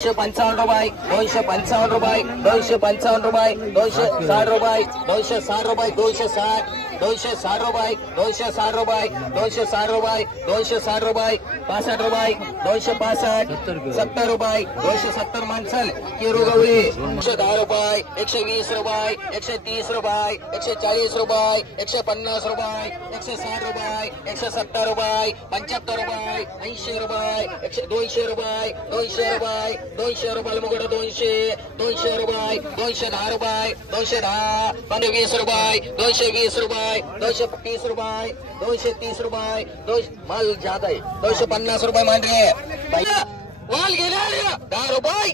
255 रुपये 255 रुपये 255 रुपये 260 रुपये 260 रुपये 260 रुपये 260 रुपये 260 रुपये 260 रुपये 65 रुपये 265 70 रुपये 270 माणसल किरू गवळी 110 रुपये 120 रुपये 130 रुपये 140 रुपये 150 रुपये 160 रुपये 170 रुपये 75 रुपये 80 रुपये 200 रुपये 200 रुपये 200 रुपये मुगड 200 रुपये 210 रुपये 210 220 रुपये 220 रुपये 230 रुपये 230 रुपये 200 माल ज्यादा है 250 रुपये मान रहे भैया माल गेले 10 रुपये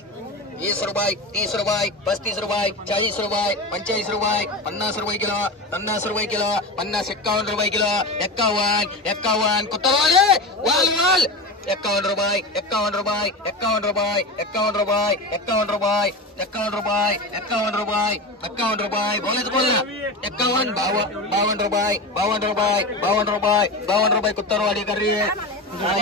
20 रुपये 30 रुपये 35 रुपये 40 रुपये 45 रुपये 50 रुपये किलो 50 रुपये किलो 50 51 रुपये किलो 51 कुत्तवाले वाल वाल 51 रुपये 51 रुपये 51 रुपये 51 रुपये 51 रुपये 51 रुपये 51 रुपये 51 रुपये बोलेच बोल ना 51 52 रुपये 52 रुपये 52 रुपये 52 रुपये कुत्तरवाडी कर रही है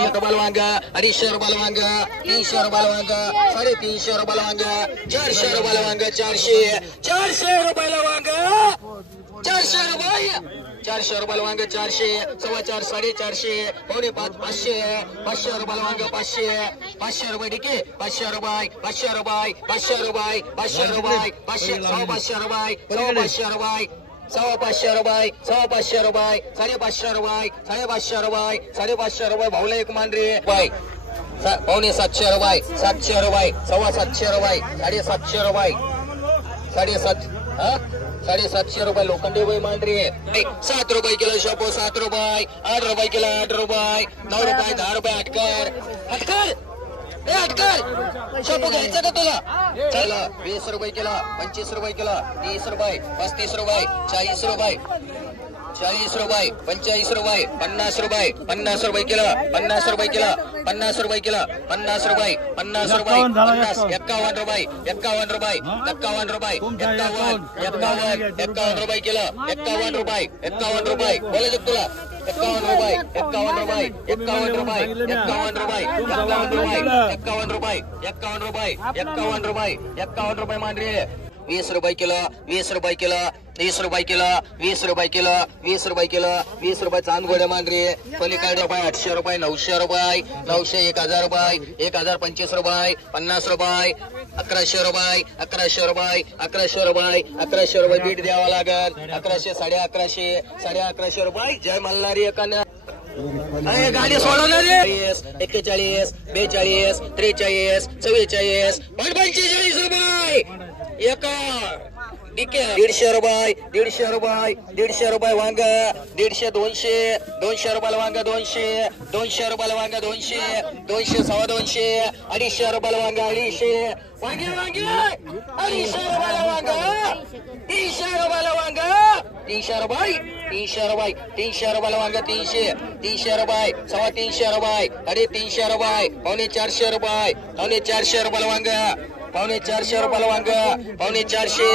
एक बलवांगा 250 रुपये वांगा 300 रुपये वांगा 350 रुपये वांगा 400 रुपये वांगा 400 रुपये वांगा 400 रुपये 400 रुपये वांगा 400 4.25 450 पौने 500 रुपये वांगा 500 रुपये ठीक है 500 रुपये 500 रुपये 500 रुपये 500 रुपये 500 रुपये 500 रुपये 500 रुपये 500 रुपये 550 रुपये 550 रुपये 550 रुपये भाऊला एक मान रे पौने 700 रुपये 700 रुपये 750 रुपये 750 रुपये 750 रुपये लोखंडी वही मान रही है 7 रुपये किलो शोपो 7 रुपये 8 रुपये किलो 8 रुपये 9 रुपये 10 रुपये हटकर शोपो घ्यायचं का तुला चला 20 रुपये किलो 25 रुपये किलो 30 रुपये 35 रुपये 40 रुपये 40 रुपये 45 रुपये 50 रुपये 50 रुपये किलो 50 रुपये किलो 50 रुपये किलो 50 रुपये 50 रुपये 51 रुपये 51 रुपये 51 रुपये 51 रुपये किलो 51 रुपये 51 रुपये बोले जब तुला 51 रुपये 51 रुपये 51 रुपये 51 रुपये 51 रुपये 51 रुपये 51 रुपये 51 रुपये 51 रुपये मान रही है 20 रुपये किलो 20 रुपये किलो 30 रुपये किलो 20 रुपये किलो 20 रुपये किलो 20 रुपये चांद गोड्या मान रही है पलीकडे रुपये 800 रुपये 900 रुपये 900 1000 रुपये 1025 रुपये 50 रुपये 1100 रुपये 1100 रुपये 1100 रुपये 1100 रुपये बीट द्यावा लागल 1100 1150 रुपये जय मल्हारी एकाने गाडी सोडवणार रे 41 42 43 44 45 रुपये एक ठीक आहे 150 रुपये 150 रुपये वांगा 150 200 रुपये वांगा 200 रुपये वांगा 200 200 250 250 रुपये वांगा 250 वांगे 250 रुपये वांगा 300 रुपये वांगा 300 रुपये 300 रुपये वांगा 300 रुपये 350 रुपये 350 रुपये पौने 400 रुपये 400 रुपये वांगा पौने 400 रुपये वांगा पौने 400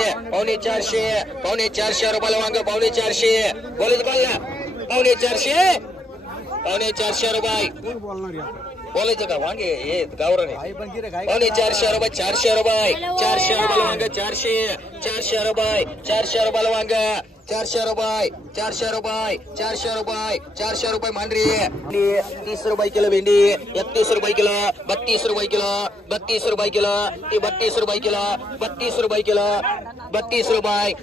रुपये वांगा पौने 400 बोले बोलना पौने 400 रुपये बोलायचं का वांगे हे गावरान पौने 400 रुपये 400 रुपये वांगा 400 रुपये वांगा 400 रुपये मान रही है 30 रुपये किलो भिंडी 31 रुपये किलो 32 रुपये किलो 32 रुपये किलो 32 रुपये किलो 32 रुपये किलो 32 रुपये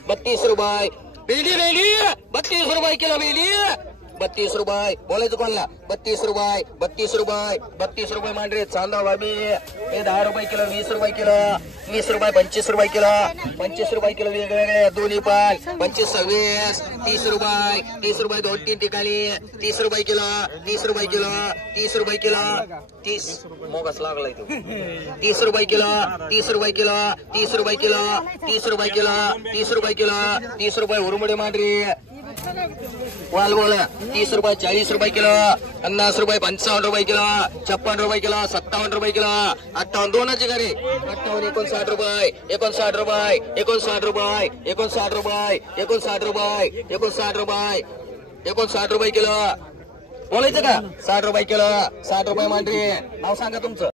भिंडी 32 रुपये किलो भिंडी 32 रुपये बोलायचं कोणला 32 रुपये मान रही चांदा बाबी हे 10 रुपये किलो 20 रुपये किलो 20 रुपये 25 रुपये किलो 25 रुपये किलो वेगवेगळे दोन्ही पण 25 26 30 रुपये 2-3 ठिकाणी 30 रुपये किलो 30 रुपये किलो 30 रुपये किलो 30 मोगस लागलाय तो 30 रुपये किलो 30 रुपये किलो 30 रुपये किलो 30 रुपये किलो 30 रुपये किलो 30 रुपये उरुमडे मांडरी वाल बोला 30 रुपये 40 रुपये किलो 50 रुपये 55 रुपये किलो 56 रुपये किलो 57 रुपये किलो 58 दोनाची घरी 58 59 रुपये 59 रुपये 59 रुपये 59 रुपये 59 रुपये 59 रुपये 59 रुपये किलो बोलायचं का 60 रुपये किलो 60 रुपये मांडरी नाव सांगा तुमचं